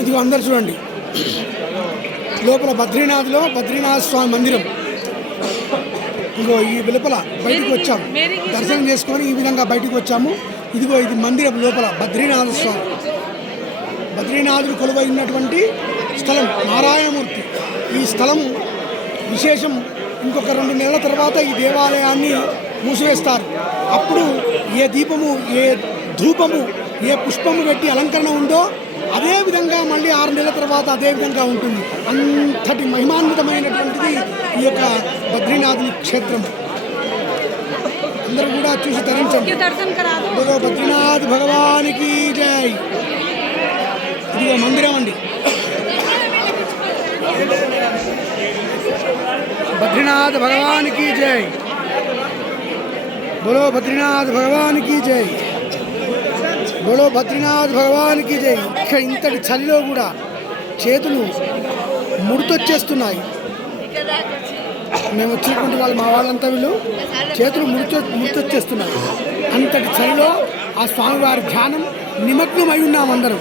ఇది అందరు చూడండి, లోపల బద్రీనాథ్ స్వామి మందిరం. ఇదిగో ఈ వెలుపల బయటకు వచ్చాము, దర్శనం చేసుకొని ఈ విధంగా బయటకు వచ్చాము. ఇదిగో ఇది మందిరం లోపల బద్రీనాథ స్వామి, బద్రీనాథుడు కొలువై ఉన్నటువంటి స్థలం నారాయణమూర్తి. ఈ స్థలం విశేషం. ఇంకొక 2 నెలల తర్వాత ఈ దేవాలయాన్ని మూసివేస్తారు. అప్పుడు ఏ దీపము, ఏ ధూపము, ఏ పుష్పము పెట్టి అలంకరణ ఉందో అదే విధంగా మళ్ళీ 6 నెలల తర్వాత అదే విధంగా ఉంటుంది. అంతటి మహిమాన్వితమైనటువంటిది ఈ యొక్క బద్రీనాథుని క్షేత్రం. అందరూ కూడా చూసి తరించండి. బద్రీనాథ్ భగవానికి జై. ఇదిగో మందిరం అండి, బద్రీనాథ్ భగవానికి జై. బోలో బద్రీనాథ్ భగవానికి జై. బోలో బద్రీనాథ్ భగవానికి జై. ఇక్కడ ఇంతటి చలిలో కూడా చేతులు ముడితొచ్చేస్తున్నాయి. మేము వచ్చినటువంటి వాళ్ళు, మా వాళ్ళంతా వీళ్ళు చేతులు ముడితొచ్చేస్తున్నాయి. అంతటి చలిలో ఆ స్వామివారి ధ్యానం నిమగ్నమై ఉన్నాం అందరం.